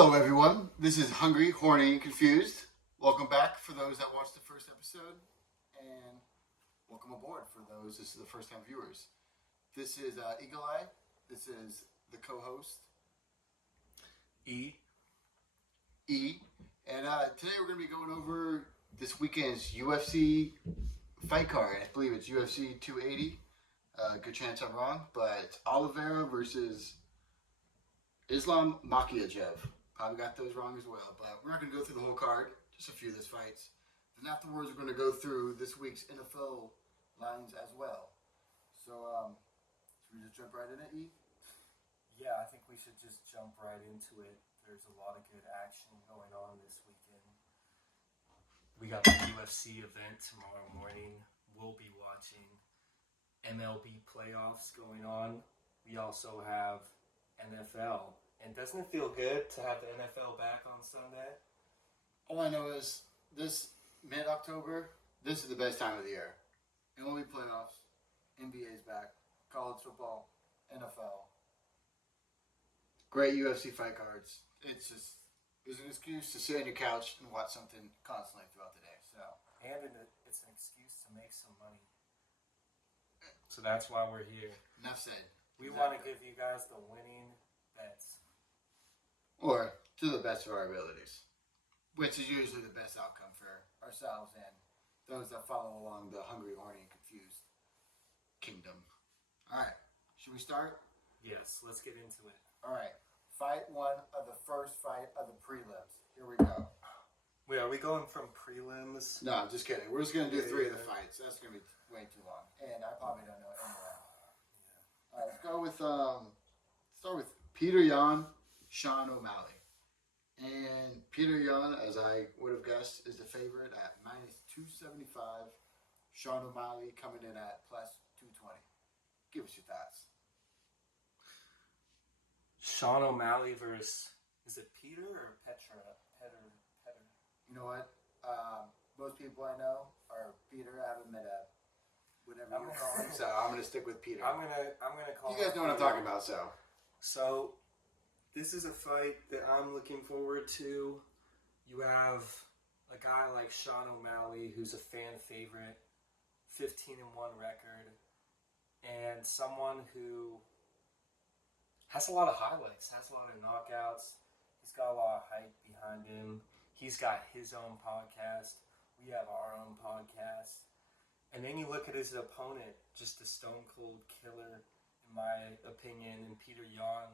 Hello, everyone. This is Hungry, Horny, and Confused. Welcome back for those that watched the first episode, and welcome aboard for those this is the first time viewers. This is Eagle Eye. This is the co-host E. And today we're going to be going over this weekend's UFC fight card. I believe it's UFC 280. Good chance I'm wrong, but it's Oliveira versus Islam Makhachev. Probably got those wrong as well, but we're not going to go through the whole card, just a few of those fights. Then afterwards, we're going to go through this week's NFL lines as well. So, should we just jump right in it, E? Yeah, I think we should just jump right into it. There's a lot of good action going on this weekend. We got the UFC event tomorrow morning. We'll be watching MLB playoffs going on. We also have NFL. And doesn't it feel good to have the NFL back on Sunday? All I know is this mid-October, this is the best time of the year. MLB playoffs, NBA's back, college football, NFL. Great UFC fight cards. It's an excuse to sit on your couch and watch something constantly throughout the day. So, and it's an excuse to make some money. So that's why we're here. Enough said. We want to give you guys the winning bets. Or to the best of our abilities, which is usually the best outcome for ourselves and those that follow along the Hungry, Horny, and Confused kingdom. All right, should we start? Yes, let's get into it. All right, fight one of the first fight of the prelims. Here we go. Wait, are we going from prelims? No, I'm just kidding. We're just going to do three of the fights. That's going to be way too long. And I probably don't know any of them. All right, let's go with, start with Peter Yan, Sean O'Malley. And Peter Yan, as I would have guessed, is the favorite at minus 275. Sean O'Malley coming in at plus 220. Give us your thoughts. Sean O'Malley versus, is it Peter or Petter? You know what? Most people I know are Peter. I haven't met whatever you call him, so I'm gonna stick with Peter. I'm gonna call. You guys know what I'm talking about, so. So, this is a fight that I'm looking forward to. You have a guy like Sean O'Malley, who's a fan favorite, 15-1 record, and someone who has a lot of highlights, has a lot of knockouts. He's got a lot of hype behind him. He's got his own podcast. We have our own podcast. And then you look at his opponent, just a stone cold killer, in my opinion, in Peter Yan.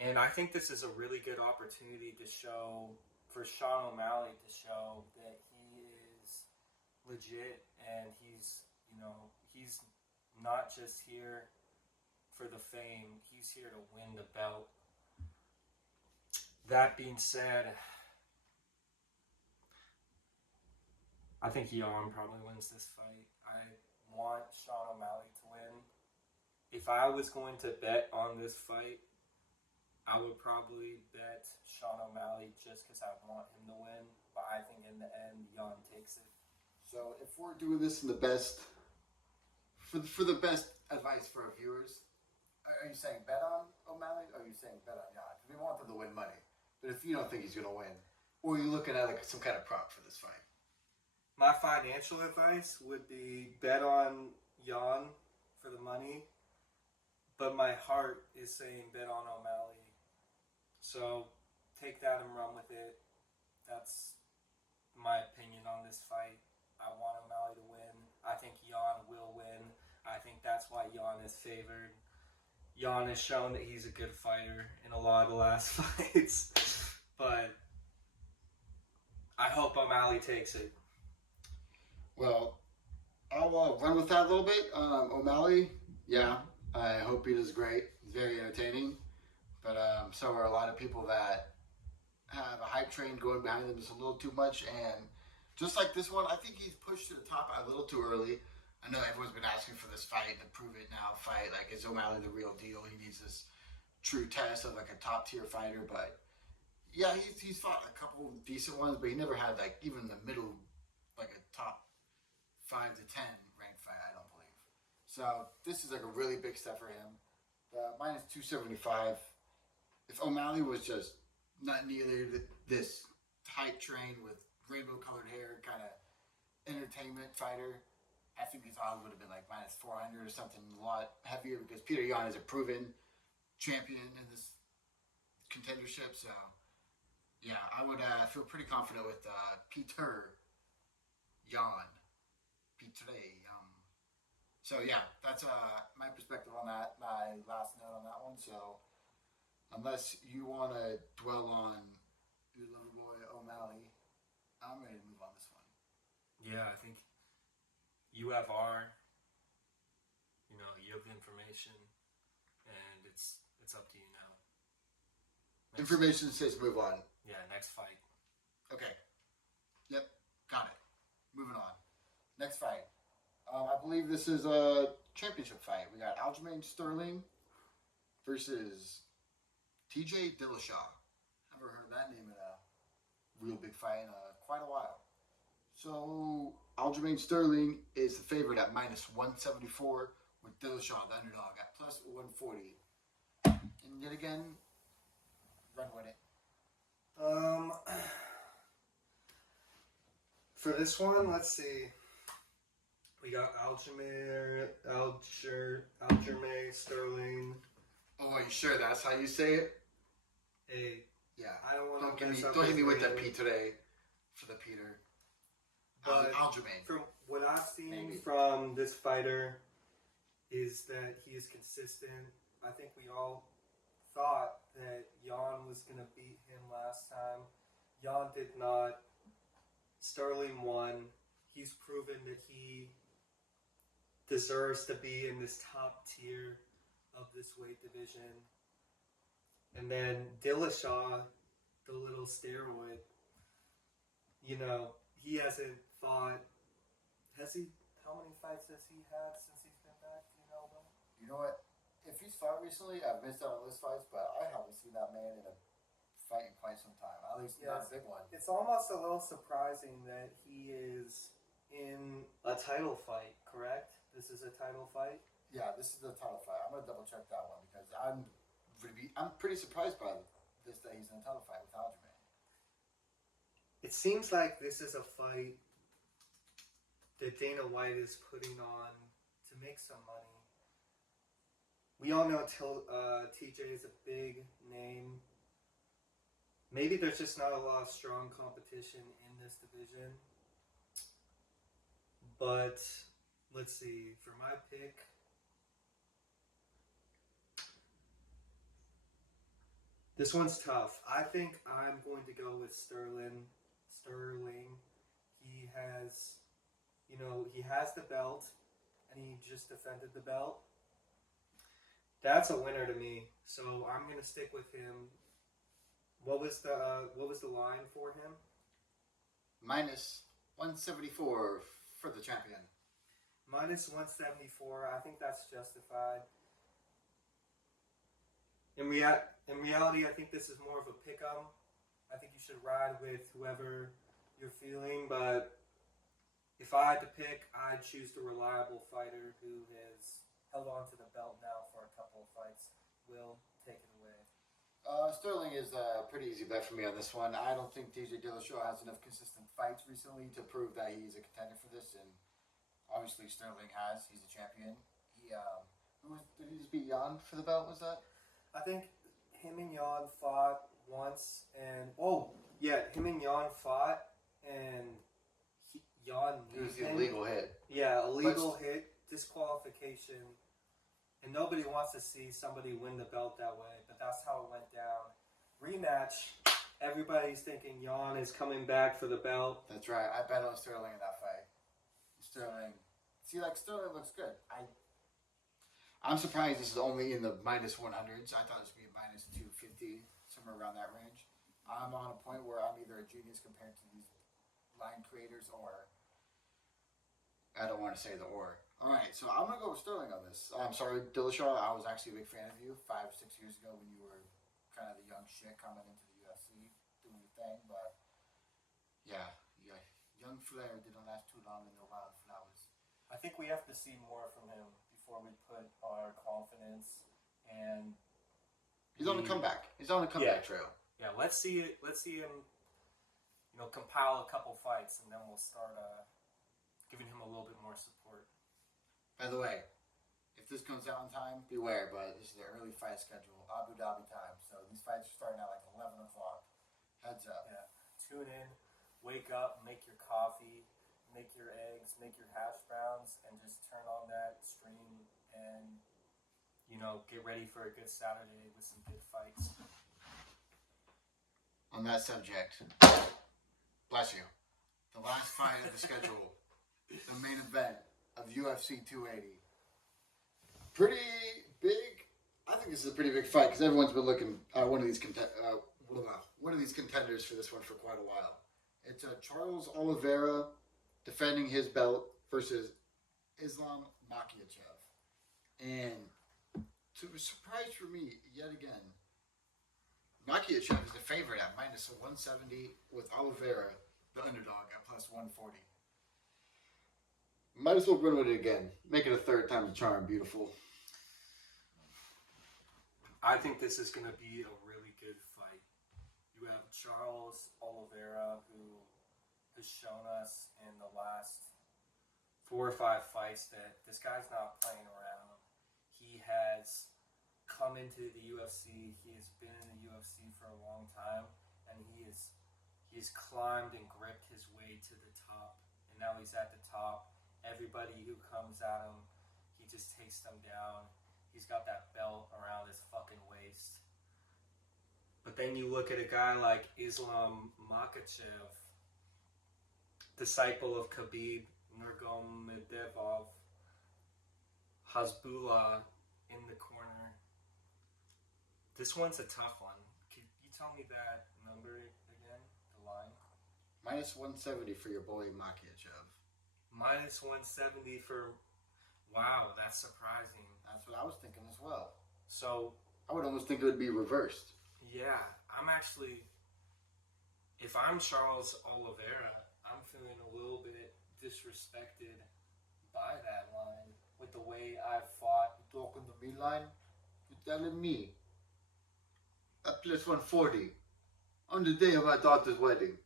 And I think this is a really good opportunity to show, for Sean O'Malley to show that he is legit and he's not just here for the fame, he's here to win the belt. That being said, I think Yan probably wins this fight. I want Sean O'Malley to win. If I was going to bet on this fight, I would probably bet Sean O'Malley just because I want him to win. But I think in the end, Yan takes it. So if we're doing this in the best, for the best advice for our viewers, are you saying bet on O'Malley or are you saying bet on Yan? Because we want them to win money. But if you don't think he's going to win, or are you looking at like some kind of prop for this fight? My financial advice would be bet on Yan for the money, but my heart is saying bet on O'Malley. So take that and run with it. That's my opinion on this fight. I want O'Malley to win. I think Yan will win. I think that's why Yan is favored. Yan has shown that he's a good fighter in a lot of the last fights, but I hope O'Malley takes it. Well, I'll run with that a little bit. O'Malley, yeah, I hope he does great. He's very entertaining, but so are a lot of people that have a hype train going behind them just a little too much. And just like this one, I think he's pushed to the top a little too early. I know everyone's been asking for this fight, the prove it now fight. Like, is O'Malley the real deal? He needs this true test of like a top tier fighter. But yeah, he's fought a couple decent ones, but he never had like even the middle, like a top 5 to 10 ranked fight, I don't believe. So this is like a really big step for him. The minus 275 if O'Malley was just not nearly this hype train with rainbow colored hair kind of entertainment fighter, I think his odds would have been like minus 400 or something a lot heavier because Peter Yan is a proven champion in this contendership. So, yeah, I would feel pretty confident with Peter Yan. Peter Yan. So, yeah, that's my perspective on that, my last note on that one. So, unless you want to dwell on your lover boy O'Malley, I'm ready to move on this one. Yeah, I think you have you have the information, and it's up to you now. Information says move on. Yeah, next fight. Okay. Yep, got it. Moving on. Next fight. I believe this is a championship fight. We got Aljamain Sterling versus TJ Dillashaw. Never heard that name in a real big fight in quite a while. So Aljamain Sterling is the favorite at minus 174, with Dillashaw the underdog at plus 140. And yet again, run with it. For this one, let's see. We got Aljamain Sterling. Oh, are you sure that's how you say it? Hey, Yeah. I don't want to Don't hit me with that P today for the Peter. Aljamain. From what I've seen Maybe. from this fighter, is that he is consistent. I think we all thought that Jan was going to beat him last time. Jan did not. Sterling won. He's proven that he deserves to be in this top tier of this weight division. And then Dillashaw, the little steroid, he hasn't fought. How many fights has he had since he's been back? Do you know, though? You know what? If he's fought recently, I've missed out on those fights, but I haven't seen that man in a fight in quite some time. At least not a big one. It's almost a little surprising that he is in a title fight, correct? This is a title fight? Yeah, this is the title fight. I'm gonna double check that one because I'm pretty surprised by this that he's in a title fight with Aljamain. It seems like this is a fight that Dana White is putting on to make some money. We all know TJ is a big name. Maybe there's just not a lot of strong competition in this division. But let's see. For my pick, this one's tough. I think I'm going to go with Sterling. He has, he has the belt, and he just defended the belt. That's a winner to me. So I'm gonna stick with him. What was the line for him? Minus 174 for the champion. Minus 174. I think that's justified. In reality, I think this is more of a pick-em. I think you should ride with whoever you're feeling, but if I had to pick, I'd choose the reliable fighter who has held on to the belt now for a couple of fights. Will take it away. Sterling is a pretty easy bet for me on this one. I don't think TJ Dillashaw has enough consistent fights recently to prove that he's a contender for this, and obviously Sterling has. He's a champion. Did he just beat Jan for the belt? Was that? I think him and Jan fought once, and him and Jan fought, and Jan It was the illegal hit. Yeah, illegal hit, disqualification, and nobody wants to see somebody win the belt that way, but that's how it went down. Rematch, everybody's thinking Jan is coming back for the belt. That's right. I bet on Sterling in that fight. Sterling looks good. I'm surprised this is only in the minus 100s. I thought this would be a minus 250, somewhere around that range. I'm on a point where I'm either a genius compared to these line creators, or I don't want to say the or. All right, so I'm going to go with Sterling on this. I'm sorry, Dillashaw. I was actually a big fan of you 5 or 6 years ago when you were kind of the young shit coming into the UFC, doing your thing. But, yeah, young Flair didn't last too long in the wild flowers. I think we have to see more from him before we put our confidence and He's on the comeback. He's on the comeback trail. Yeah, let's see him, compile a couple fights, and then we'll start giving him a little bit more support. By the way, if this comes out in time, beware, but this is the early fight schedule, Abu Dhabi time. So these fights are starting at like 11 o'clock. Heads up. Yeah. Tune in, wake up, make your coffee, make your eggs, make your hash browns, and just turn on that stream and, get ready for a good Saturday with some good fights. On that subject, bless you. The last fight of the schedule, the main event of UFC 280. Pretty big. I think this is a pretty big fight because everyone's been looking at one of these contenders for this one for quite a while. It's Charles Oliveira defending his belt versus Islam Makhachev. And to a surprise for me, yet again, Makhachev is the favorite at minus 170 with Oliveira, the underdog, at plus 140. Might as well run with it again. Make it a third time the charm. Beautiful. I think this is going to be a really good fight. You have Charles Oliveira, who has shown us in the last 4 or 5 fights that this guy's not playing around. He has come into the UFC. He has been in the UFC for a long time, and he has climbed and gripped his way to the top. And now he's at the top. Everybody who comes at him, he just takes them down. He's got that belt around his fucking waist. But then you look at a guy like Islam Makhachev, disciple of Khabib Nurmagomedov, Hasbullah in the corner. This one's a tough one. Can you tell me that number again, the line? Minus 170 for your boy Makhachev. Minus 170 for... Wow, that's surprising. That's what I was thinking as well. So... I would almost think it would be reversed. Yeah, I'm actually... If I'm Charles Oliveira, I'm feeling a little bit disrespected by that line with the way I've fought. You talking to me, line? You're telling me at plus 140 on the day of my daughter's wedding.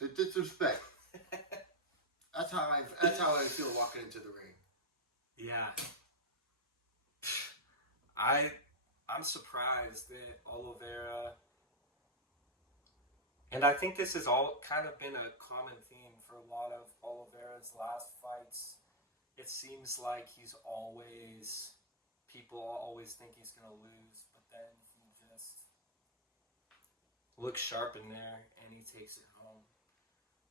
The disrespect. That's how I feel walking into the ring. Yeah. I'm surprised that Oliveira, and I think this has all kind of been a common theme for a lot of Oliveira's last fights. It seems like people always think he's going to lose, but then he just looks sharp in there and he takes it home.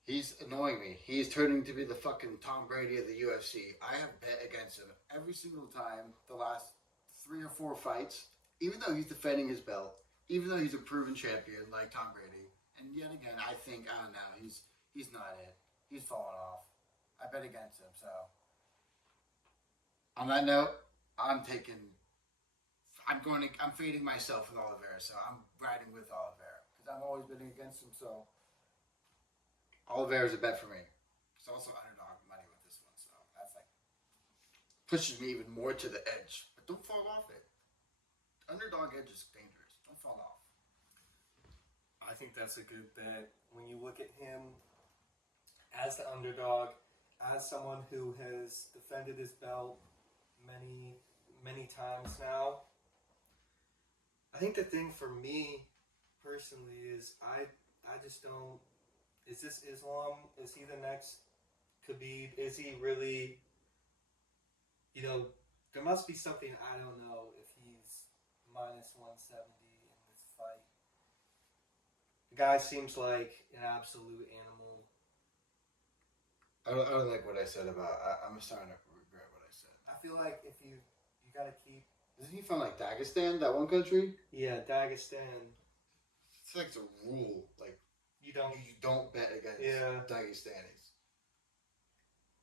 He's annoying me. He's turning to be the fucking Tom Brady of the UFC. I have bet against him every single time the last 3 or 4 fights, even though he's defending his belt, even though he's a proven champion like Tom Brady. And yet again, I don't know, he's not it. He's fallen off. I bet against him, so. On that note, I'm fading myself with Oliveira, so I'm riding with Oliveira. Because I'm always betting against him, so. Oliveira's a bet for me. It's also underdog money with this one, so that's like pushes me even more to the edge. But don't fall off it. Underdog edge is dangerous. Don't fall off. I think that's a good bet. When you look at him as the underdog, as someone who has defended his belt many, many times now, I think the thing for me personally is I just don't. Is this Islam? Is he the next Khabib? Is he really, there must be something I don't know if he's minus 170 in this fight. The guy seems like an absolute animal. I don't like what I said about. I'm starting to regret what I said. I feel like if you gotta keep. Isn't he from like Dagestan, that one country? Yeah, Dagestan. It's like it's a rule, like. You don't bet against Dagestanis.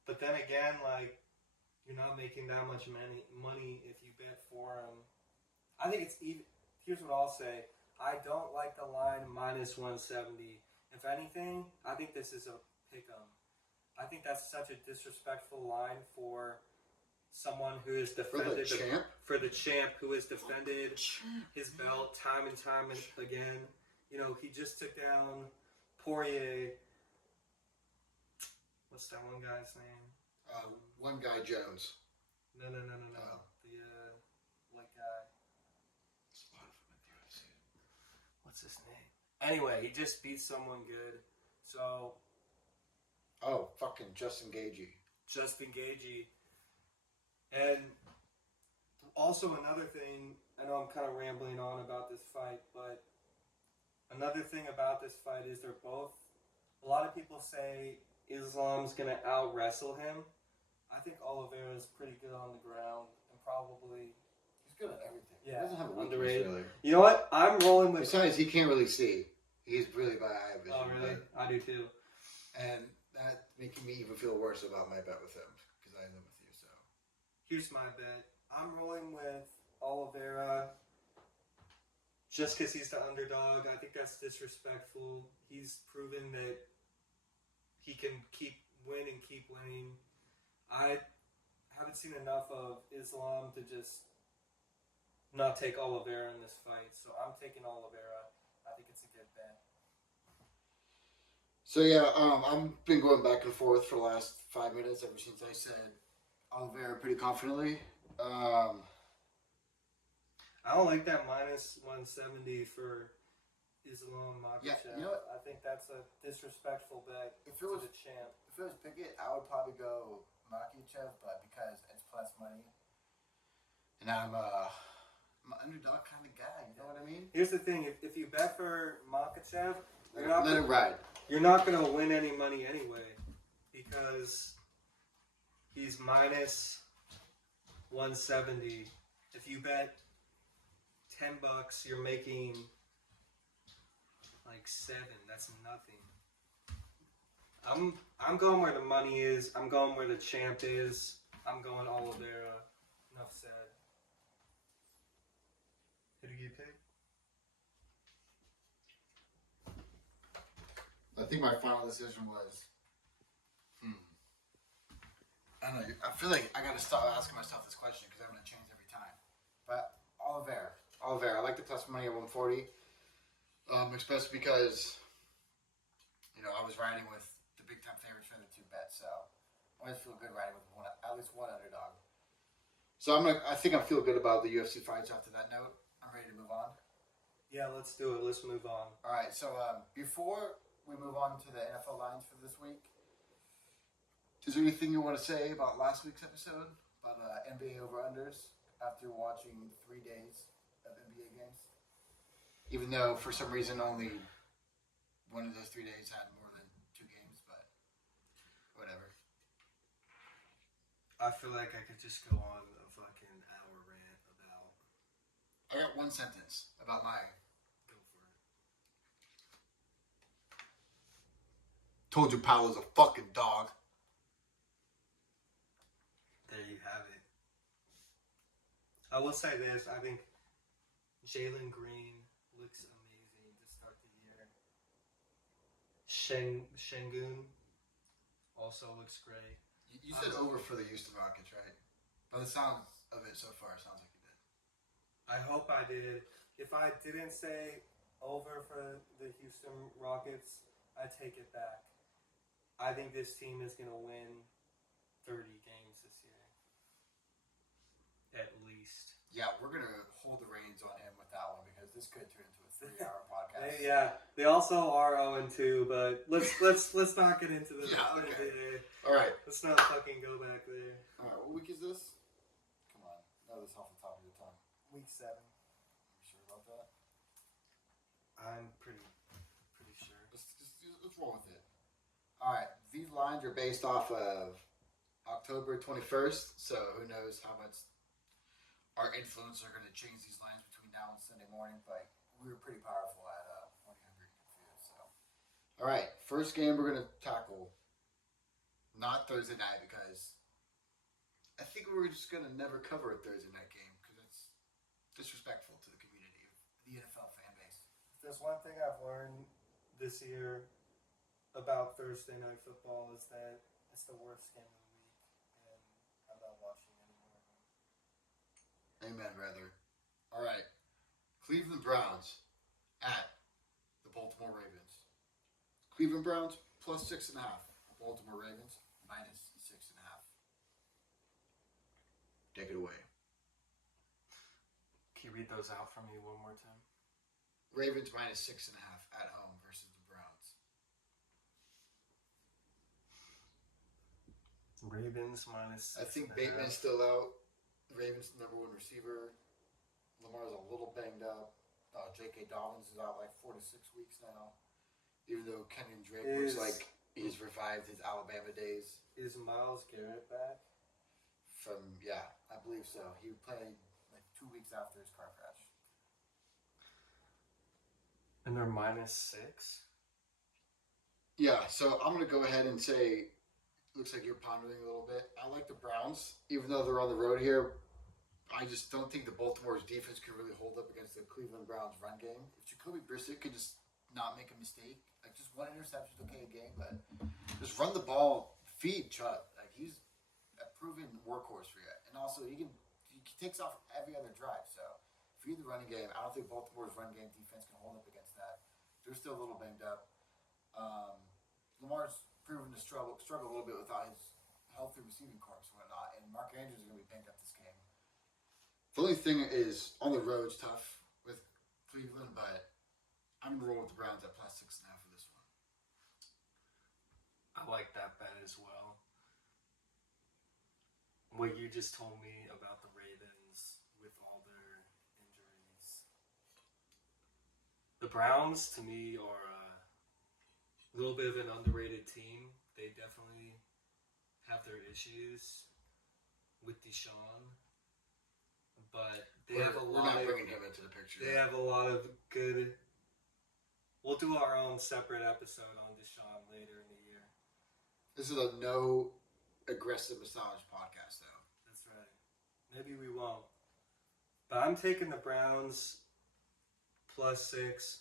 But then again, like, you're not making that much money if you bet for him. I think it's even. Here's what I'll say. I don't like the line minus 170. If anything, I think this is a pick 'em. I think that's such a disrespectful line for someone who has For defended the champ? for the champ, who has defended his belt time and time again. You know, he just took down Poirier. What's that one guy's name? One guy, Jones. No. Oh. The white guy. There's a lot of them in the UFC. What's his name? Anyway, he just beat someone good. So Oh, fucking Justin Gaethje. Justin Gaethje. And also another thing, I know I'm kind of rambling on about this fight, but another thing about this fight is they're both, a lot of people say Islam's going to out-wrestle him. I think Oliveira's pretty good on the ground and probably... He's good at everything. Yeah, He doesn't have a weakness, underrated. really. You know what? I'm rolling with... Besides, he can't really see. He's really bad eye vision. Oh, really? I do too. And that making me even feel worse about my bet with him because I live with you. So Here's my bet. I'm rolling with Oliveira just because he's the underdog. I think that's disrespectful. He's proven that he can keep winning. I haven't seen enough of Islam to just not take Oliveira in this fight, so I'm taking Oliveira. I think it's a good bet. So yeah, I've been going back and forth for the last 5 minutes ever since I said Oliveira pretty confidently. I don't like that minus 170 for Islam Makhachev. Yeah, you know what? I think that's a disrespectful bet to the champ. If it was Pickett, I would probably go Makhachev, but because it's plus money, and I'm an underdog kind of guy, you know what I mean? Here's the thing: if you bet for Makhachev, Let it ride. you're not going to win any money anyway, because he's minus 170. If you bet $10, you're making like $7. That's nothing. I'm going where the money is. I'm going where the champ is. I'm going Oliveira. Enough said. Who do you pick? I think my final decision was. I don't know. I feel like I gotta stop asking myself this question because I'm gonna change every time. But Oliveira. I like the plus money at 140. Especially because, I was riding with the big time favorites for the two bets, so I always feel good riding with at least one underdog. So I think I feel good about the UFC fights after that note. I'm ready to move on. Yeah, let's do it. Let's move on. All right. So before we move on to the NFL lines for this week, is there anything you want to say about last week's episode about NBA over-unders after watching 3 days of NBA games? Even though for some reason only one of those 3 days had more than 2 games, but whatever. I feel like I could just go on a fucking hour rant about... I got one sentence about my... Go for it. Told you Paolo's a fucking dog. There you have it. I will say this. I think Jalen Green looks amazing to start the year. Şengün also looks great. You said over for the Houston Rockets, right? By the sounds of it so far, it sounds like you did. I hope I did. If I didn't say over for the Houston Rockets, I take it back. I think this team is going to win 30 games this year. At least. Yeah, we're going to hold the reins on him with that one because this could turn into a 3-hour podcast. They also are 0-2, but let's not get into the Yeah, okay. NBA. All right. Let's not fucking go back there. All right, what week is this? Come on. Know this off the top of your tongue. Week 7. You sure about that? I'm pretty sure. Let's roll with it. All right. These lines are based off of October 21st, so who knows how much our influence are going to change these lines between now and Sunday morning, but we were pretty powerful at 100 confused. So, all right, first game we're going to tackle not Thursday night because I think we're just going to never cover a Thursday night game because it's disrespectful to the community of the NFL fan base. If there's one thing I've learned this year about Thursday night football is that it's the worst game of the week, and I'm not watching anymore. Amen, brother. All right. Cleveland Browns at the Baltimore Ravens. Cleveland Browns plus 6.5. Baltimore Ravens minus 6.5. Take it away. Can you read those out for me one more time? Ravens minus 6.5 at home versus the Browns. Ravens minus. I think Bateman's still out. Ravens number one receiver. Lamar's a little banged up. J.K. Dobbins is out like 4 to 6 weeks now. Even though Kenyon Drake looks like he's revived his Alabama days. Is Myles Garrett back? I believe so. He played like 2 weeks after his car crash. And they're minus 6? Yeah, so I'm going to go ahead and say, looks like you're pondering a little bit. I like the Browns, even though they're on the road here. I just don't think the Baltimore's defense could really hold up against the Cleveland Browns run game. If Jacoby Brissett could just not make a mistake, like just one interception is okay a game, but just run the ball, feed Chubb. Like he's a proven workhorse for you, and also he takes off every other drive. So feed the running game. I don't think Baltimore's run game defense can hold up against that. They're still a little banged up. Lamar's proven to struggle a little bit without his healthy receiving corps and whatnot, and Mark Andrews is going to be banged up this game. The only thing is, on the road's tough with Cleveland, but I'm going to roll with the Browns at plus 6.5 for this one. I like that bet as well. What you just told me about the Ravens with all their injuries. The Browns, to me, are a little bit of an underrated team. They definitely have their issues with Deshaun. But they have a lot. We're not bringing him into the picture. They have a lot of good. We'll do our own separate episode on Deshaun later in the year. This is a no aggressive massage podcast, though. That's right. Maybe we won't. But I'm taking the Browns plus 6.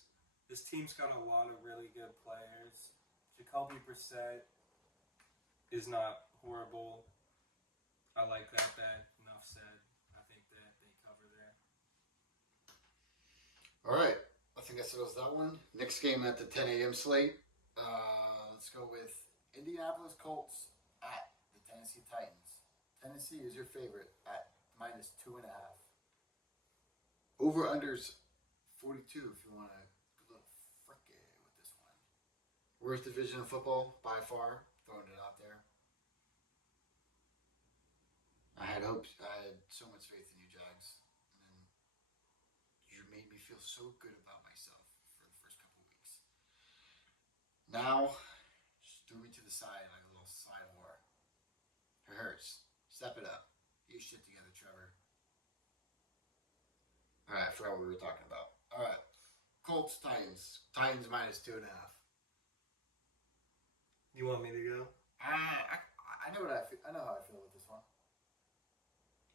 This team's got a lot of really good players. Jacoby Brissett is not horrible. I like that bet. Enough said. I think that they cover there. All right. I think that settles that one. Next game at the 10 a.m. slate. Let's go with Indianapolis Colts at the Tennessee Titans. Tennessee is your favorite at minus 2.5. Over-unders 42 if you want to go fricky with this one. Worst division of football by far. Throwing it out there. I had hopes. I had so much faith in you, Jags. And then you made me feel so good about myself for the first couple weeks. Now, just threw me to the side like a little side whore. It hurts. Step it up. Get your shit together, Trevor. Alright, I forgot what we were talking about. Alright. Colts, Titans. Titans minus 2.5. You want me to go? I know what I know how I feel with this one.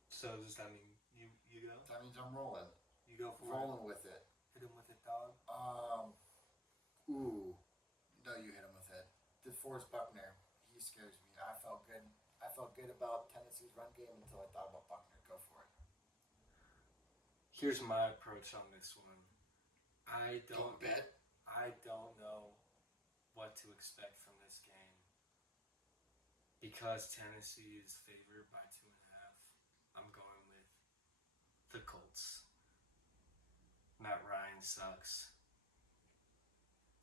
So does that mean you go? That means I'm rolling. You go for Rolling with it. Hit him with it, dog. Ooh. No, you hit him with it. DeForest Buckner. He scares me. I felt good. I felt good about Tennessee's run game until I thought about Buckner. Go for it. Here's my approach on this one. I Don't bet. I don't know what to expect from this game. Because Tennessee is favored by 2.5, I'm going with the Colts. Matt Ryan sucks.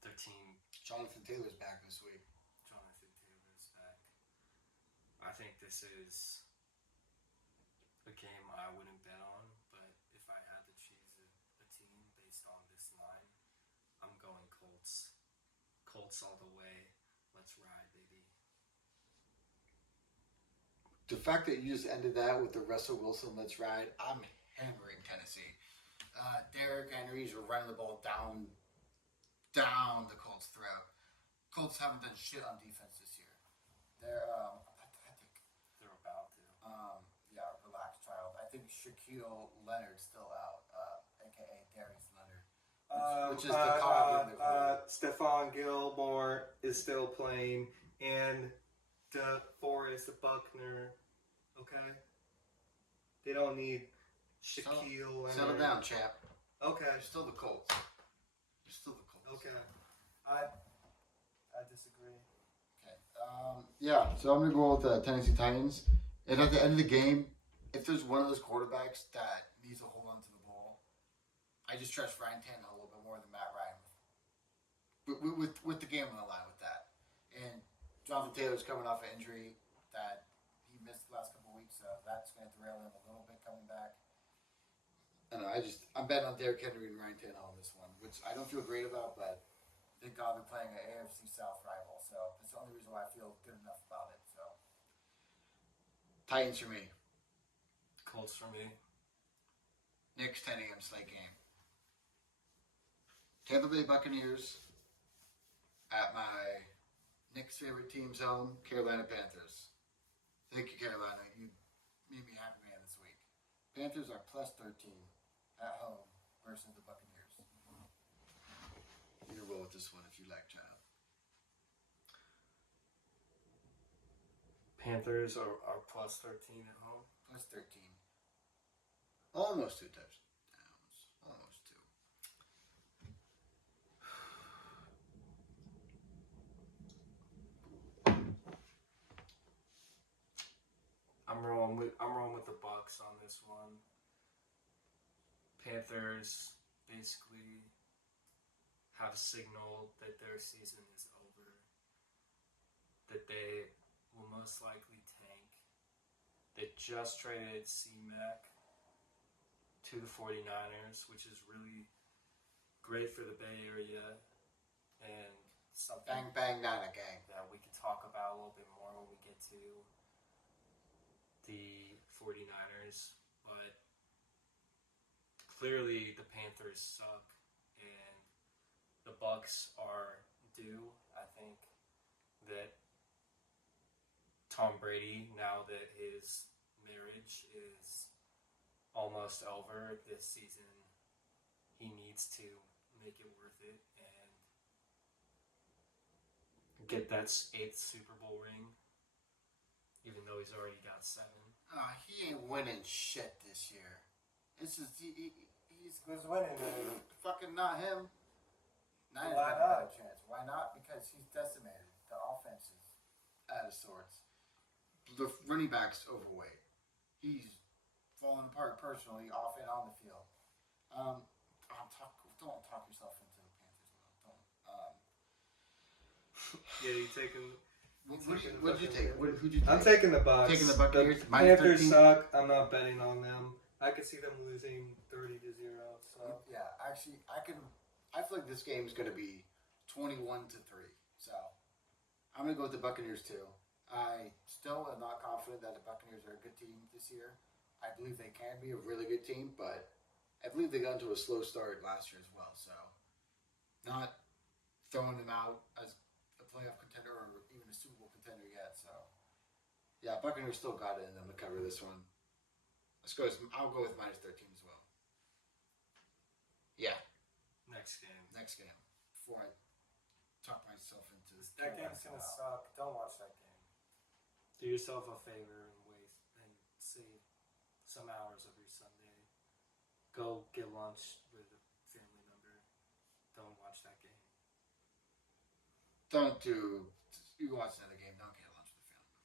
Their team. Jonathan Taylor's back this week. Jonathan Taylor's back. I think this is a game I wouldn't bet on, but if I had to choose a team based on this line, I'm going Colts. Colts all the way. Let's ride, baby. The fact that you just ended that with the Russell Wilson let's ride, I'm hammering Tennessee. Derrick Henry's running the ball down the Colts' throat. Colts haven't done shit on defense this year. They're pathetic. They're about to. Relax, child. I think Shaquille Leonard's still out, aka Darius Leonard, which is the cog in the core. Stephon Gilmore is still playing, and DeForest Buckner. Okay, they don't need Shaquille Leonard. Settle down, champ. Okay. You're still the Colts. You're still the Colts. Okay. I disagree. Okay. Yeah, so I'm going to go with the Tennessee Titans. And at the end of the game, if there's one of those quarterbacks that needs to hold on to the ball, I just trust Ryan Tannehill a little bit more than Matt Ryan with the game on the line with that. And Jonathan Taylor's coming off an injury that he missed the last couple of weeks, so that's going to derail him a little bit coming back. I don't know, I'm betting on Derrick Henry and Ryan Tannehill on this one, which I don't feel great about, but thank God they're playing an AFC South rival, so that's the only reason why I feel good enough about it. So Titans for me. Colts for me. Next 10 a.m. slate game. Tampa Bay Buccaneers at my next favorite team's home, Carolina Panthers. Thank you, Carolina. You made me happy man this week. Panthers are plus 13 at home versus the Buccaneers. You roll with this one if you like, child. Panthers are plus 13 at home. Plus 13. Almost 2 touchdowns. Almost 2. I'm rolling with the Bucs on this one. Panthers basically have signaled that their season is over. That they will most likely tank. They just traded C-Mac to the 49ers, which is really great for the Bay Area and something Bang, bang, not a gang. that we could talk about a little bit more when we get to the 49ers, but clearly the Panthers suck and the Bucs are due. I think that Tom Brady, now that his marriage is almost over this season, he needs to make it worth it and get that 8th Super Bowl ring, even though he's already got 7. He ain't winning shit this year. This is he's Who's winning, man? fucking not him. Not Why even not? a chance. Why not? Because he's decimated. The offense is out of sorts. The running back's overweight. He's falling apart personally, off and on the field. Don't talk yourself into the Panthers. Don't. Yeah, you taking. What did you take? Who'd you take? I'm taking the Bucs. Taking the Buccaneers. The Minus Panthers 13? suck. I'm not betting on them. I could see them losing 30-0. So Yeah, actually, I feel like this game is going to be 21-3. So I'm going to go with the Buccaneers too. I still am not confident that the Buccaneers are a good team this year. I believe they can be a really good team, but I believe they got into a slow start last year as well. So not throwing them out as a playoff contender or even a Super Bowl contender yet. So yeah, Buccaneers still got it in them to cover this one. I'll go with minus 13 as well. Yeah. next game. Next game. Before I talk myself into this. That game's gonna suck. Don't watch that game. Do yourself a favor and save some hours of your Sunday. Go get lunch with a family member. Don't watch that game. You watch another game. Don't get lunch with a family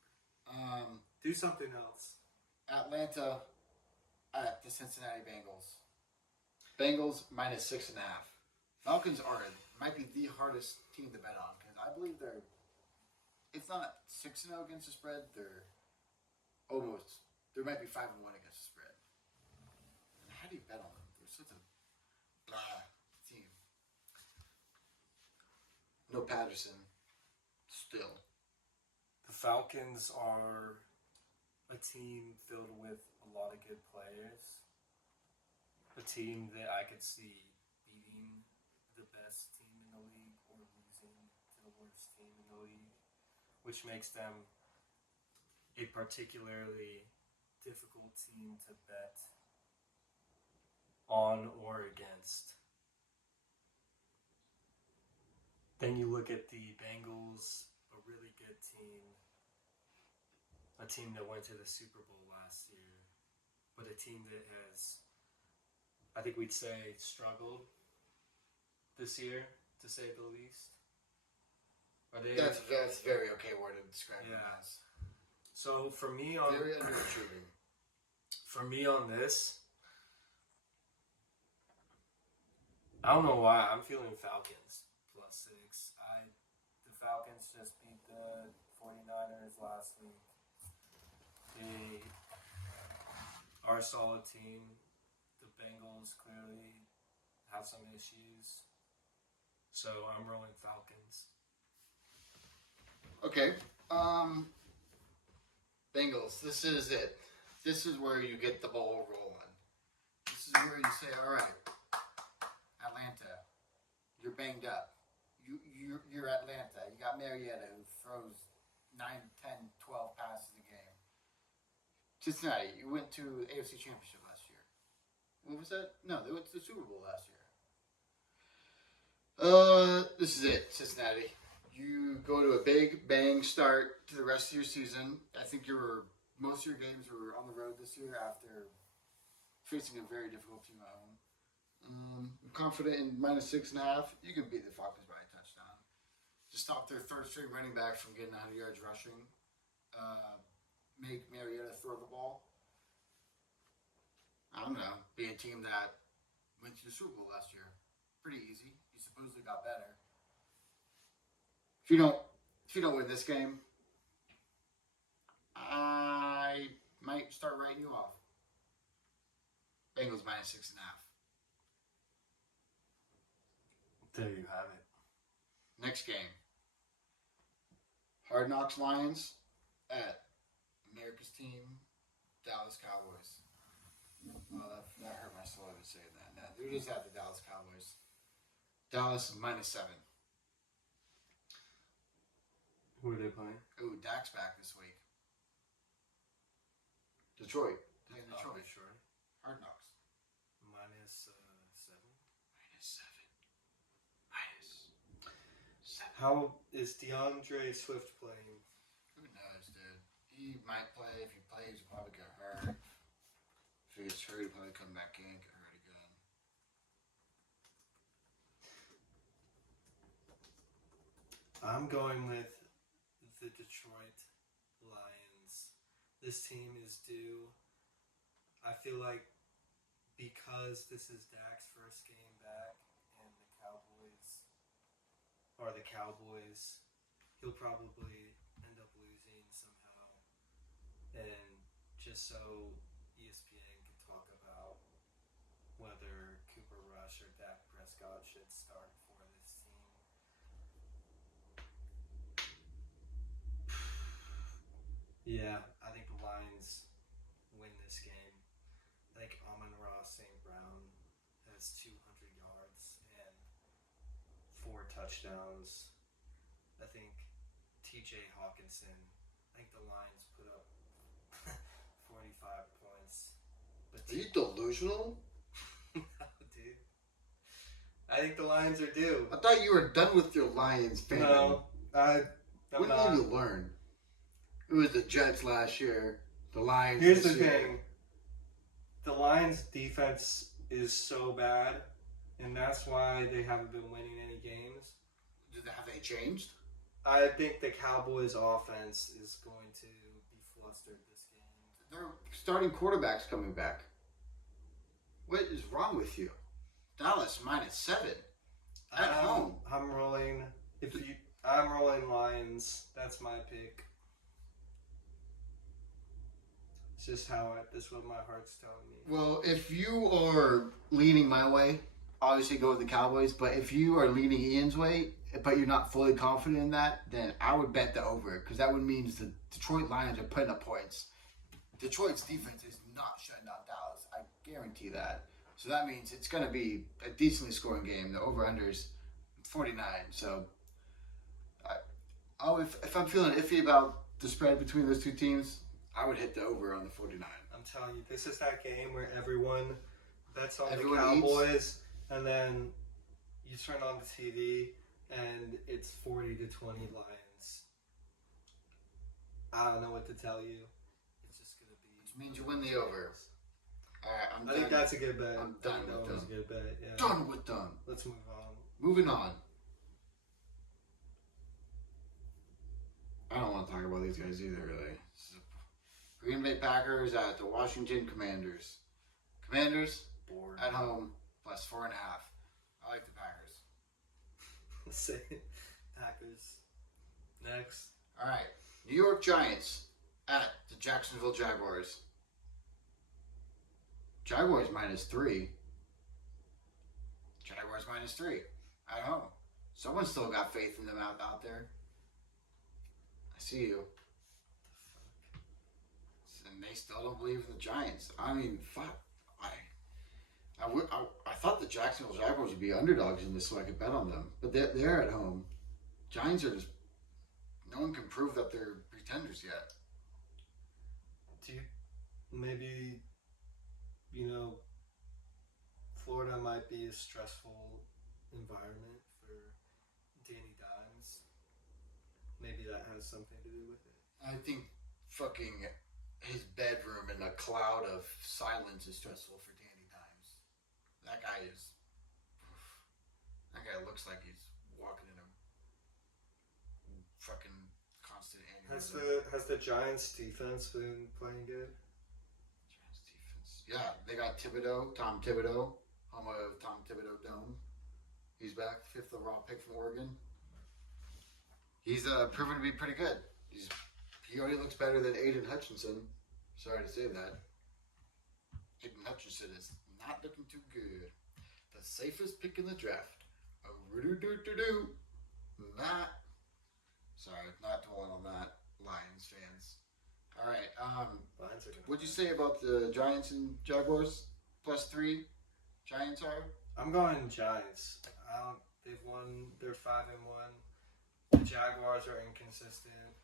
member. Do something else. Atlanta at the Cincinnati Bengals. Bengals minus 6.5. Falcons might be the hardest team to bet on because I believe it's not 6-0 against the spread. They're almost. There might be 5-1 against the spread. And how do you bet on them? They're such a blah team. No Patterson. Still. The Falcons are a team filled with a lot of good players. A team that I could see beating the best team in the league or losing to the worst team in the league, which makes them a particularly difficult team to bet on or against. Then you look at the Bengals, a really good team, a team that went to the Super Bowl last year, but a team that has I think we'd say struggled this year, to say the least. Are they? That's very okay word to describe them Yeah. as. So for me on Very underachieving. this, I don't know why I'm feeling Falcons +6. The Falcons just beat the 49ers last week. They are a solid team. The Bengals clearly have some issues. So I'm rolling Falcons. Okay. Bengals, this is it. This is where you get the ball rolling. This is where you say, all right, Atlanta, you're banged up. You're Atlanta. You got Marietta who throws 9, 10, 12 passes a game. Cincinnati, you went to the AFC Championship last year. What was that? No, they went to the Super Bowl last year. This is it, Cincinnati. You go to a big bang start to the rest of your season. I think most of your games were on the road this year after facing a very difficult team at home. I'm confident in -6.5. You can beat the Falcons by a touchdown. Just stop their third string running back from getting 100 yards rushing. Make Marietta throw the ball. I don't know. Be a team that went to the Super Bowl last year. Pretty easy. You supposedly got better. If you don't win this game, I might start writing you off. Bengals -6.5. There you have it. Next game. Hard Knocks Lions at America's team, Dallas Cowboys. Oh, that hurt my soul even saying that. No, they're just at the Dallas Cowboys. Dallas is -7. Who are they playing? Ooh, Dak's back this week. Detroit. They're in Detroit. Sure. Hard Knocks. -7. -7. How is DeAndre Swift playing? Who knows, dude? He might play. If he plays, he'll probably get hurt. If he gets hurt, he'll probably come back in and get hurt again. I'm going with the Detroit Lions. This team is due. I feel like because this is Dak's first game back and the Cowboys, he'll probably end up losing somehow. And just so ESPN can talk about whether Cooper Rush or Dak Prescott should start for this team. Yeah, I think the Lions win this game. I think Amon-Ra St. Brown has 200 yards and 4 touchdowns. I think TJ Hawkinson, I think the Lions put up 45 points. But Are you delusional? No, dude. I think the Lions are due. I thought you were done with your Lions fan. No, I'm when not. did you learn? It was the Jets last year. The Lions. Here's the this year. thing. The Lions' defense is so bad, and that's why they haven't been winning any games. Have they changed? I think the Cowboys' offense is going to be flustered this game. Their starting quarterback's coming back. What is wrong with you? Dallas -7 at home. I'm rolling. I'm rolling Lions. That's my pick. It's just that's what my heart's telling me. Well, if you are leaning my way, obviously go with the Cowboys. But if you are leaning Ian's way, but you're not fully confident in that, then I would bet the over, because that would mean the Detroit Lions are putting up points. Detroit's defense is not shutting down Dallas. I guarantee that. So that means it's going to be a decently scoring game. The over-under is 49. So if I'm feeling iffy about the spread between those two teams, I would hit the over on the 49. I'm telling you, this is that game where everyone bets on Everyone the Cowboys, and then you turn on the TV, and it's 40-20 Lions. I don't know what to tell you. It's just going to be... Which means you win the over. All right, I'm I done. think that's a good bet. I'm done with That was a them. good bet. Yeah. Done with them. Let's move on. Moving on. I don't want to talk about these guys either, really. Green Bay Packers at the Washington Commanders. Commanders Bored. at home plus 4.5. I like the Packers. Say Packers. Next. All right, New York Giants at the Jacksonville Jaguars. Jaguars -3. Jaguars -3 at home. Someone still got faith in them out there. I see you. And they still don't believe in the Giants. I mean, fuck. I thought the Jacksonville Jaguars would be underdogs in this so I could bet on them. But they're at home. Giants are just... No one can prove that they're pretenders yet. Do you, maybe, Florida might be a stressful environment for Danny Dimes. Maybe that has something to do with it. I think fucking his bedroom in a cloud of silence is stressful for Danny Dimes. That guy looks like he's walking in a fucking constant aneurysm. Has the Giants defense been playing good? Giants defense. Yeah, they got Thibodeau, Tom Thibodeau, home of Tom Thibodeau Dome. He's back, 5th overall pick from Oregon. He's proven to be pretty good. He already looks better than Aiden Hutchinson. Sorry to say that. Aiden Hutchinson is not looking too good. The safest pick in the draft. Matt. Sorry, not dwelling on that, Lions fans. All right. Lions are gonna What'd you say about the Giants and Jaguars? +3. Giants are. I'm going Giants. They've won. They're 5-1. The Jaguars are inconsistent.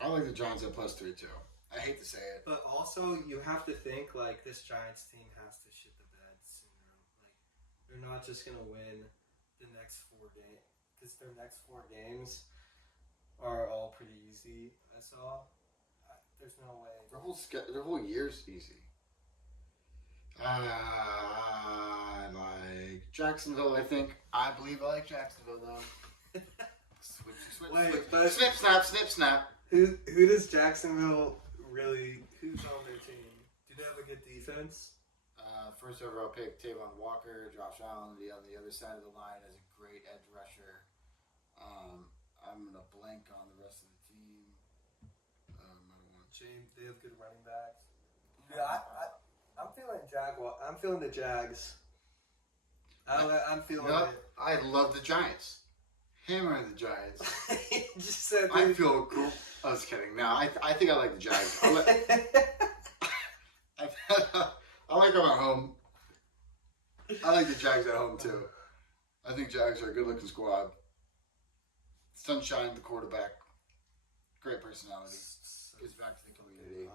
I like the Giants at +3 too. I hate to say it. But also, you have to think like this Giants team has to shit the bed sooner. Like they're not just gonna win the next 4 games because their next 4 games are all pretty easy. I saw. There's no way. Their whole year's easy. I like Jacksonville. I believe I like Jacksonville though. Wait, but snip snap. Who does Jacksonville really? Who's on their team? Do they have a good defense? First overall pick, Tavon Walker, Josh Allen. On the other side of the line as a great edge rusher. I'm gonna blank on the rest of the team. I don't want James, they have good running backs. Yeah, I'm feeling Jaguar. I'm feeling the Jags. I'm feeling it. I love the Giants. Hammer the Giants. You just said I feel cool. I was kidding. No, I think I like the Jags. I like them at home. I like the Jags at home too. I think Jags are a good looking squad. Sunshine, the quarterback. Great personality. Gives back to the community.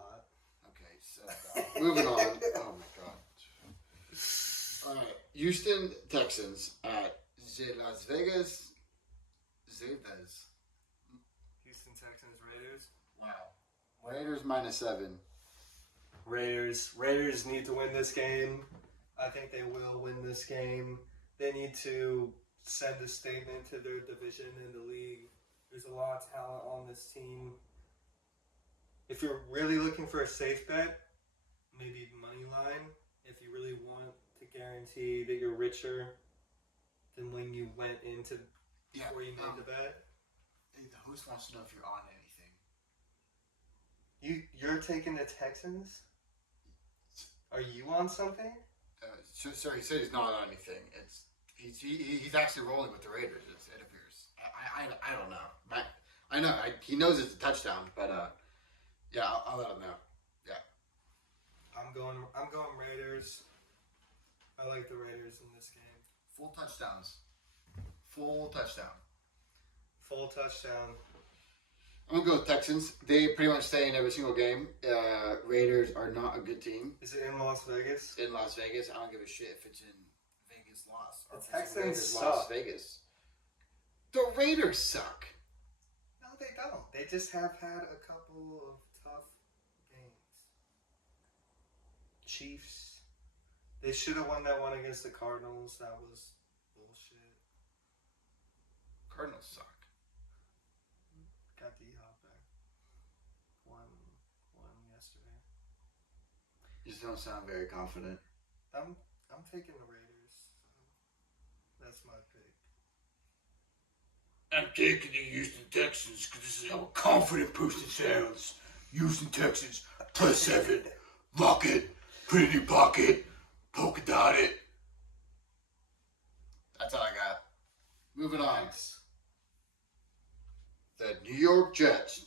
Okay, so moving on. Oh my god. Alright. Houston Texans at Las Vegas. Zetas. Houston Texans, Raiders. Wow. Raiders -7. Raiders need to win this game. I think they will win this game. They need to send a statement to their division in the league. There's a lot of talent on this team. If you're really looking for a safe bet, maybe money line. If you really want to guarantee that you're richer than when you went into before you made the bet. The host wants to know if you're on anything. You're taking the Texans? Are you on something? Sorry, he said he's not on anything. He's actually rolling with the Raiders. It appears. I don't know. I know he knows it's a touchdown, but yeah, I'll let him know. Yeah. I'm going Raiders. I like the Raiders in this game. Full touchdowns. Full touchdown. I'm gonna go with Texans. They pretty much stay in every single game. Raiders are not a good team. Is it in Las Vegas? In Las Vegas, I don't give a shit if it's in Vegas loss. The Texans suck. Las Vegas. The Raiders suck. No, they don't. They just have had a couple of tough games. Chiefs. They should have won that one against the Cardinals. That was bullshit. Cardinals suck. Got D-Hop back. Won yesterday. You just don't sound very confident. I'm taking the Raiders. So that's my pick. I'm taking the Houston Texans because this is how a confident person sounds. Houston Texans, +7. Lock it. Put it in your pocket. Polka dot it. That's all I got. Moving on. Thanks. The New York Jets.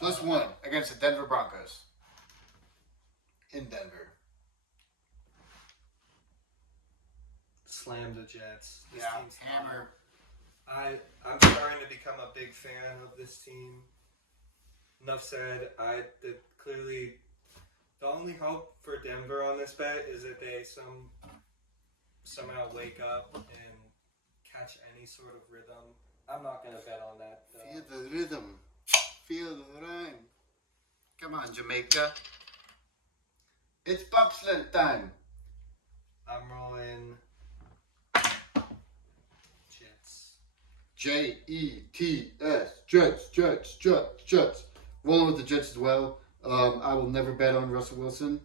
+1 against the Denver Broncos. In Denver. Slam the Jets. This Yeah, team's hammer. I'm starting to become a big fan of this team. Enough said. Clearly, the only hope for Denver on this bet is that they somehow wake up and catch any sort of rhythm. I'm not gonna bet on that. Feel the rhythm. Feel the rhyme. Come on, Jamaica. It's bobsled time. I'm rolling Jets. Jets. Jets. Rolling with the Jets as well. I will never bet on Russell Wilson.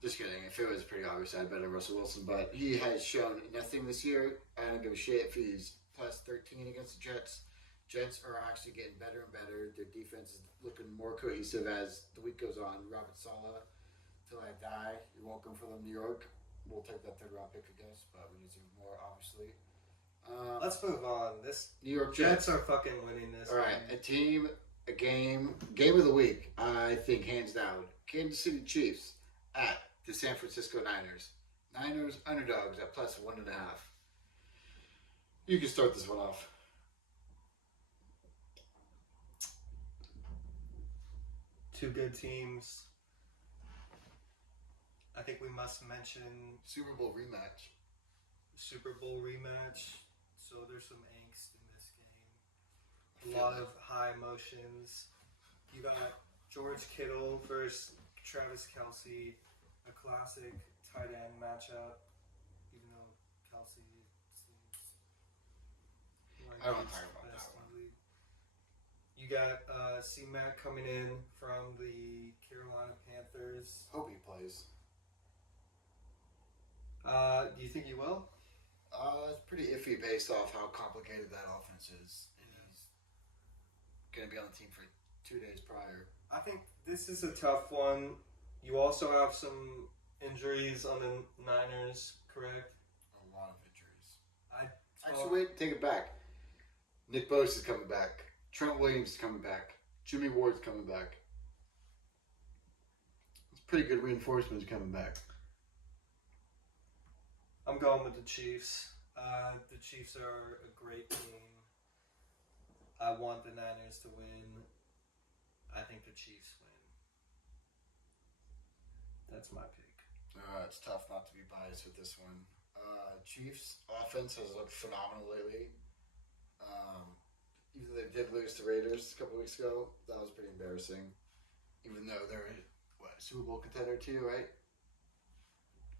Just kidding. If it was pretty obvious, I'd bet on Russell Wilson. But he has shown nothing this year. I don't give a shit if he's +13 against the Jets. Jets are actually getting better and better. Their defense is looking more cohesive as the week goes on. Robert Saleh, till I die. You're welcome for them, New York. We'll take that 3rd round pick, I guess, but we deserve more, obviously. Let's move on. This New York Jets Jets are fucking winning this. All right, a team, a game of the week. I think hands down, Kansas City Chiefs at the San Francisco Niners. Niners underdogs at +1.5. You can start this one off. Two good teams. I think we must mention Super Bowl rematch. Super Bowl rematch. So there's some angst in this game. A lot of high emotions. You got George Kittle versus Travis Kelce, a classic tight end matchup. Even though Kelce seems like I don't he's talk the about best that in the league. You got C-Mac coming in from the Carolina Panthers. Hope he plays. Do you think he will? It's pretty iffy based off how complicated that offense is. And he's going to be on the team for 2 days prior. I think this is a tough one. You also have some injuries on the Niners, correct? A lot of injuries. Actually, wait, take it back. Nick Bosa is coming back. Trent Williams is coming back. Jimmy Ward's coming back. It's pretty good reinforcements coming back. I'm going with the Chiefs. The Chiefs are a great team. I want the Niners to win. I think the Chiefs win. That's my pick. It's tough not to be biased with this one. Chiefs offense has looked phenomenal lately. Even though they did lose to Raiders a couple weeks ago, that was pretty embarrassing. Even though they're Super Bowl contender too, right?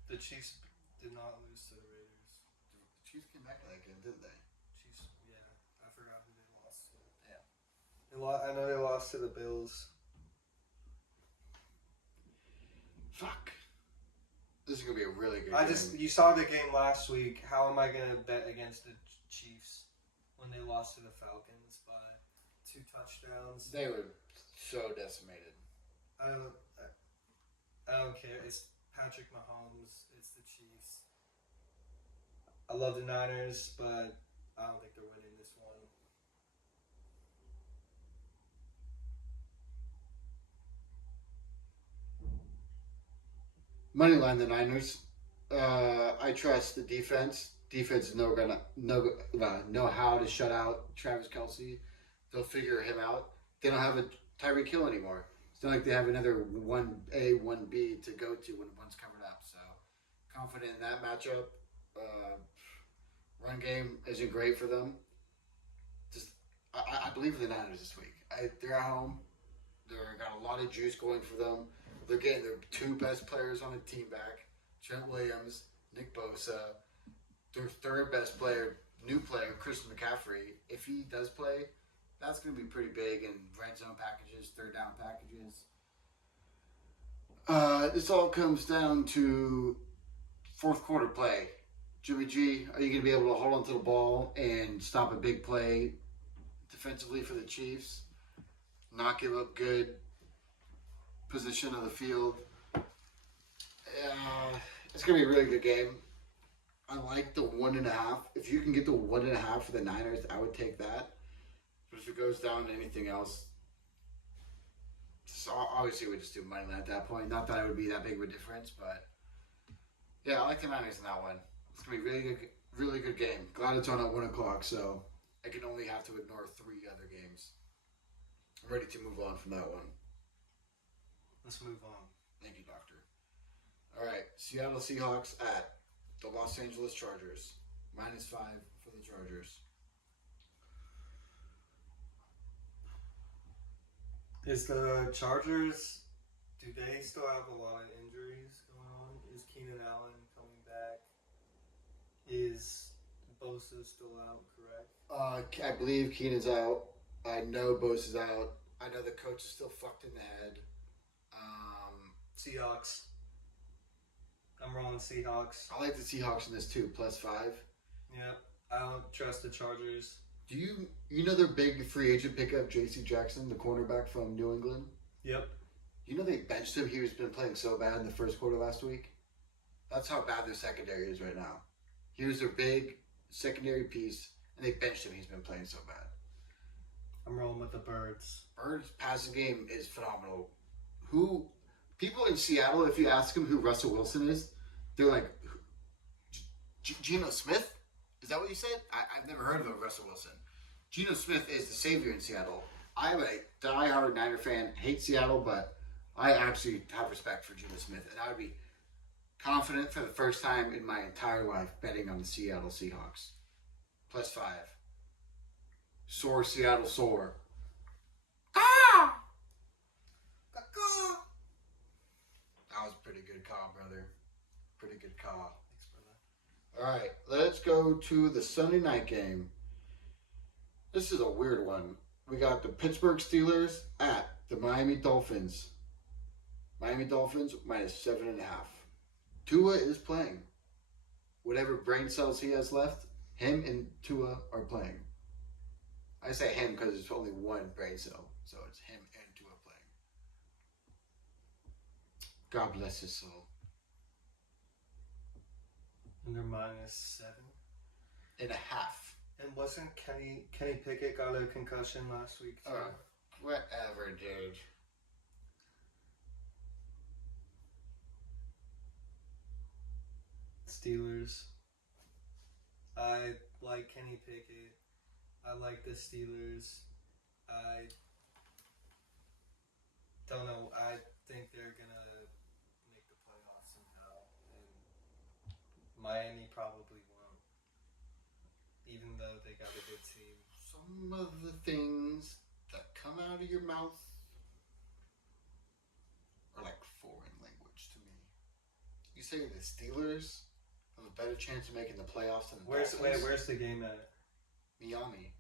The Chiefs did not lose to the Raiders. The Chiefs came back in that game, didn't they? Chiefs, yeah. I forgot who they lost to. Yeah. I know they lost to the Bills. Fuck. This is gonna be a really good game. You saw the game last week. How am I gonna bet against the Chiefs when they lost to the Falcons by 2 touchdowns? They were so decimated. I don't care. It's Patrick Mahomes. It's the Chiefs. I love the Niners, but I don't think they're winning this one. Moneyline the Niners. I trust the defense. Defense is know how to shut out Travis Kelce. They'll figure him out. They don't have a Tyreek Hill anymore. It's not like they have another 1A, 1B to go to when one's covered up. So confident in that matchup. Run game isn't great for them. I believe in the Niners this week. They're at home. They're got a lot of juice going for them. They're getting their two best players on the team back: Trent Williams, Nick Bosa. Their third best player, new player, Christian McCaffrey. If he does play, that's going to be pretty big in red zone packages, third down packages. This all comes down to fourth quarter play. Jimmy G, are you going to be able to hold onto the ball and stop a big play defensively for the Chiefs? Not give up good position of the field. It's going to be a really good game. I like the 1.5. If you can get the 1.5 for the Niners, I would take that. But if it goes down to anything else, so obviously we just do money line at that point. Not that it would be that big of a difference, but yeah, I like the Niners in that one. It's gonna be really good game. Glad it's on at 1:00, so I can only have to ignore 3 other games. I'm ready to move on from that one. Let's move on. Thank you, Doctor. All right, Seattle Seahawks at the Los Angeles Chargers. -5 for the Chargers. Is the Chargers, do they still have a lot of injuries going on? Is Keenan Allen coming back? Is Bosa still out, correct? I believe Keenan's out. I know Bosa's out. I know the coach is still fucked in the head. Seahawks. I'm rolling Seahawks. I like the Seahawks in this too, +5. Yeah, I don't trust the Chargers. Do you know their big free agent pickup, J.C. Jackson, the cornerback from New England? Yep. You know they benched him. He's been playing so bad in the first quarter last week. That's how bad their secondary is right now. He was their big secondary piece, and they benched him. He's been playing so bad. I'm rolling with the Birds. Birds' passing game is phenomenal. People in Seattle, if you ask them who Russell Wilson is, they're like, Geno Smith? Is that what you said? I've never heard of Russell Wilson. Geno Smith is the savior in Seattle. I'm a die-hard Niner fan, hate Seattle, but I actually have respect for Geno Smith, and I would be confident for the first time in my entire life betting on the Seattle Seahawks. +5. Soar, Seattle, soar. Ah! That was a pretty good call, brother. Pretty good call. Thanks, brother. All right, let's go to the Sunday night game. This is a weird one. We got the Pittsburgh Steelers at the Miami Dolphins. Miami Dolphins -7.5. Tua is playing. Whatever brain cells he has left, him and Tua are playing. I say him because it's only one brain cell, so it's him and Tua playing. God bless his soul. Under -7. And a half. And wasn't Kenny Pickett got a concussion last week too? Whatever, dude. Steelers. I like Kenny Pickett. I like the Steelers. I don't know. I think they're gonna make the playoffs somehow, and Miami probably won't, even though they got a good team. Some of the things that come out of your mouth are like foreign language to me. You say the Steelers have a better chance of making the playoffs than the Dolphins? Where's the game at? Miami.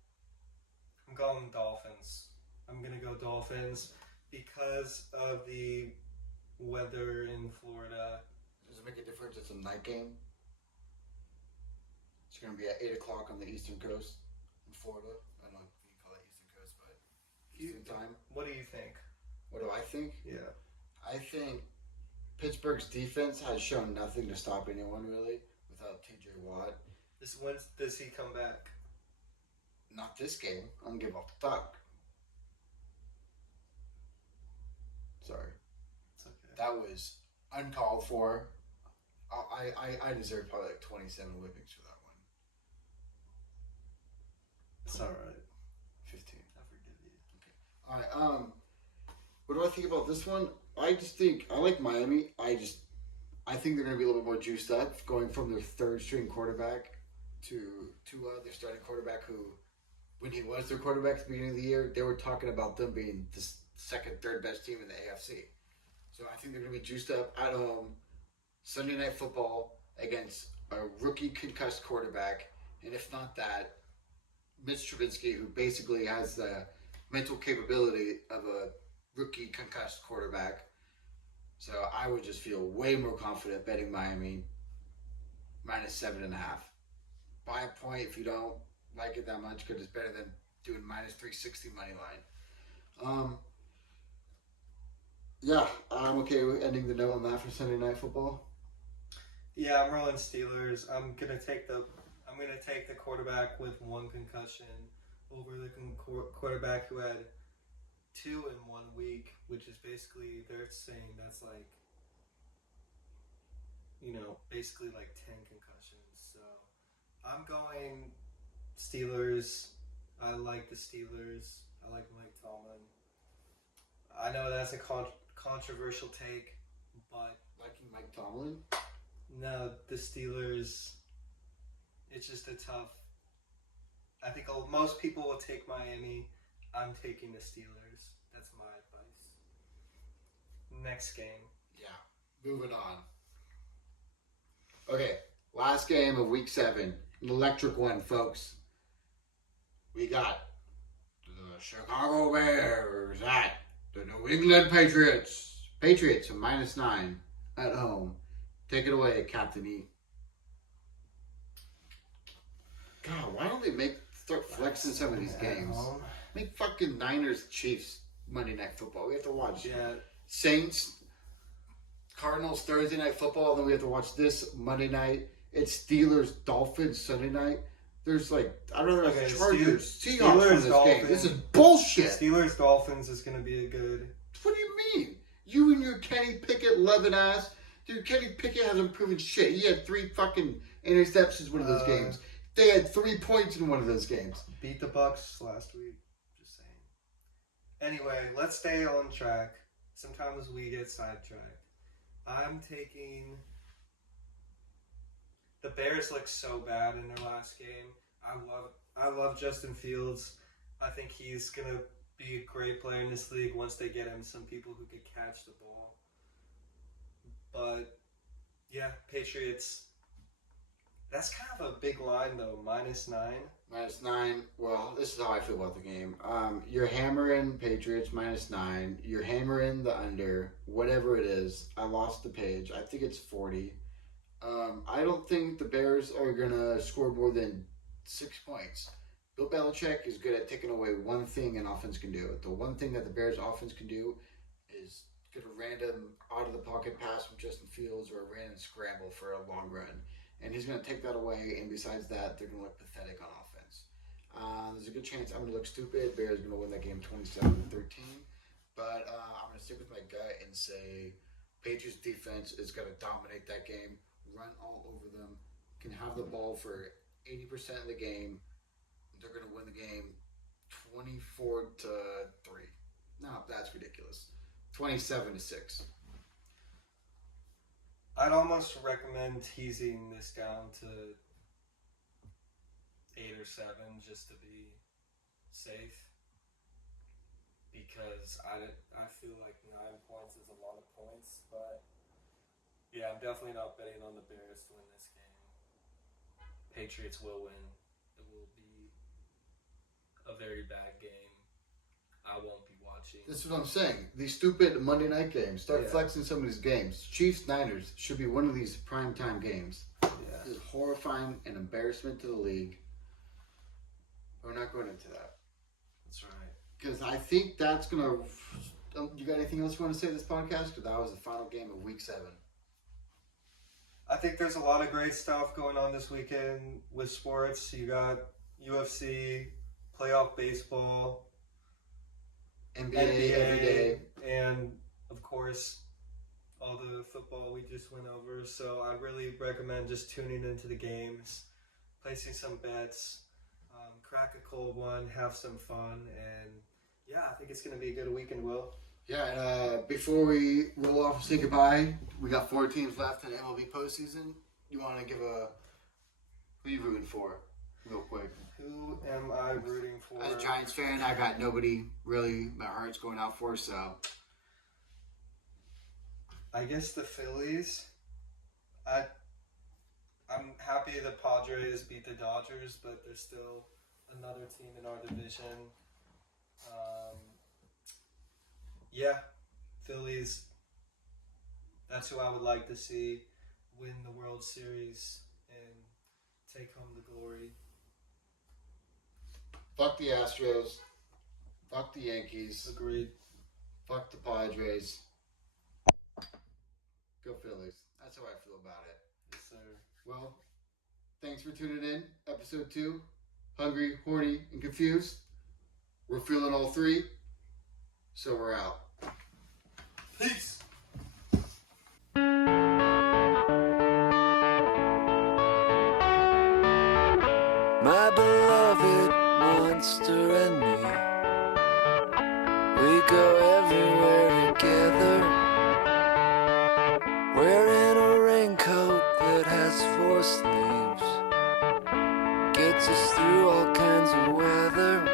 I'm going Dolphins. I'm gonna go Dolphins because of the weather in Florida. Does it make a difference? It's a night game. It's going to be at 8 o'clock on the eastern coast in Florida. I don't know if you can call it eastern coast, but eastern time. What do you think? What do I think? Yeah. I think Pittsburgh's defense has shown nothing to stop anyone really without TJ Watt. When does he come back? Not this game. I'm going to give off the fuck. Sorry. It's okay. That was uncalled for. I deserve probably like 27 whippings for that one. It's alright. 15. I forgive you. Okay. Alright, what do I think about this one? I just think I like Miami. I think they're gonna be a little bit more juiced up going from their third string quarterback to their starting quarterback who when he was their quarterback at the beginning of the year, they were talking about them being second, third best team in the AFC. So I think they're going to be juiced up at home. Sunday Night Football against a rookie concussed quarterback. And if not that, Mitch Trubisky, who basically has the mental capability of a rookie concussed quarterback. So I would just feel way more confident betting Miami -7.5. Buy a point if you don't like it that much because it's better than doing -360 money line. Yeah, I'm okay with ending the note on that for Sunday Night Football. Yeah, I'm rolling Steelers. I'm gonna take the quarterback with 1 concussion over the quarterback who had 2 in 1 week, which is basically they're saying that's like basically like 10 concussions. So I'm going Steelers. I like the Steelers. I like Mike Tomlin. I know that's a controversial take, but Liking Mike Tomlin? no, the Steelers. It's just a tough. I think most people will take Miami. I'm taking the Steelers. That's my advice. Next game. Yeah, moving on. Okay, last game of Week 7. An electric one, folks. We got the Chicago Bears at the New England Patriots. Patriots are -9 at home. Take it away, Captain E. God, why don't they start flexing some of these games? Make fucking Niners Chiefs Monday Night Football. We have to watch Saints Cardinals Thursday Night Football. Then we have to watch this Monday night. It's Steelers Dolphins Sunday night. There's I'd rather have Chargers Seahawks in this game. This is bullshit. Steelers Dolphins is gonna be a good. What do you mean? You and your Kenny Pickett loving ass. Dude, Kenny Pickett hasn't proven shit. He had 3 fucking interceptions in one of those games. They had 3 points in one of those games. Beat the Bucks last week. Just saying. Anyway, let's stay on track. Sometimes we get sidetracked. I'm taking. The Bears look so bad in their last game. I love Justin Fields. I think he's gonna be a great player in this league once they get him some people who could catch the ball. But yeah, Patriots. That's kind of a big line though, -9. -9. Well, this is how I feel about the game. You're hammering Patriots -9. You're hammering the under, whatever it is. I lost the page. I think it's 40. I don't think the Bears are gonna score more than 6 points. Bill Belichick is good at taking away one thing an offense can do. The one thing that the Bears offense can do is get a random out of the pocket pass from Justin Fields or a random scramble for a long run. And he's going to take that away, and besides that, they're going to look pathetic on offense. There's a good chance I'm going to look stupid. Bears are going to win that game 27-13. But I'm going to stick with my gut and say Patriots defense is going to dominate that game, run all over them, can have the ball for 80% of the game. They're going to win the game 24-3. No, that's ridiculous. 27-6. I'd almost recommend teasing this down to 8 or 7 just to be safe. Because I feel like 9 points is a lot of points. But yeah, I'm definitely not betting on the Bears to win this game. Patriots will win. It will be a very bad game. I won't be watching. That's what I'm saying. These stupid Monday night games. Start flexing some of these games. Chiefs-Niners should be one of these primetime games. Yeah. This is horrifying and embarrassment to the league. We're not going into that. That's right. Because I think that's going to... You got anything else you want to say this podcast? Because that was the final game of Week 7. I think there's a lot of great stuff going on this weekend with sports. You got UFC, playoff baseball... NBA every day. And, of course, all the football we just went over. So I really recommend just tuning into the games, placing some bets, crack a cold one, have some fun. And, yeah, I think it's going to be a good weekend, Will. Yeah, before we roll off and say goodbye, we got 4 teams left in the MLB postseason. You want to give who you rooting for? real quick. Who am I rooting for? As a Giants fan, I got nobody really my heart's going out for, so. I guess the Phillies. I'm happy the Padres beat the Dodgers, but there's still another team in our division. Yeah, Phillies. That's who I would like to see win the World Series and take home the glory. Fuck the Astros. Fuck the Yankees. Agreed. Fuck the Padres. Go Phillies. That's how I feel about it. Yes, sir. Well, thanks for tuning in. Episode 2. Hungry, horny, and confused. We're feeling all three. So we're out. Peace. My beloved monster and me, we go everywhere together, wearing a raincoat that has 4 sleeves, gets us through all kinds of weather.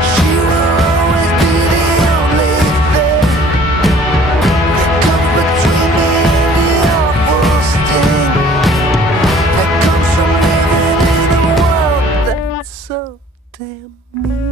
She will always be the only thing that comes between me and the awful sting that comes from living in a world that's so damn mean.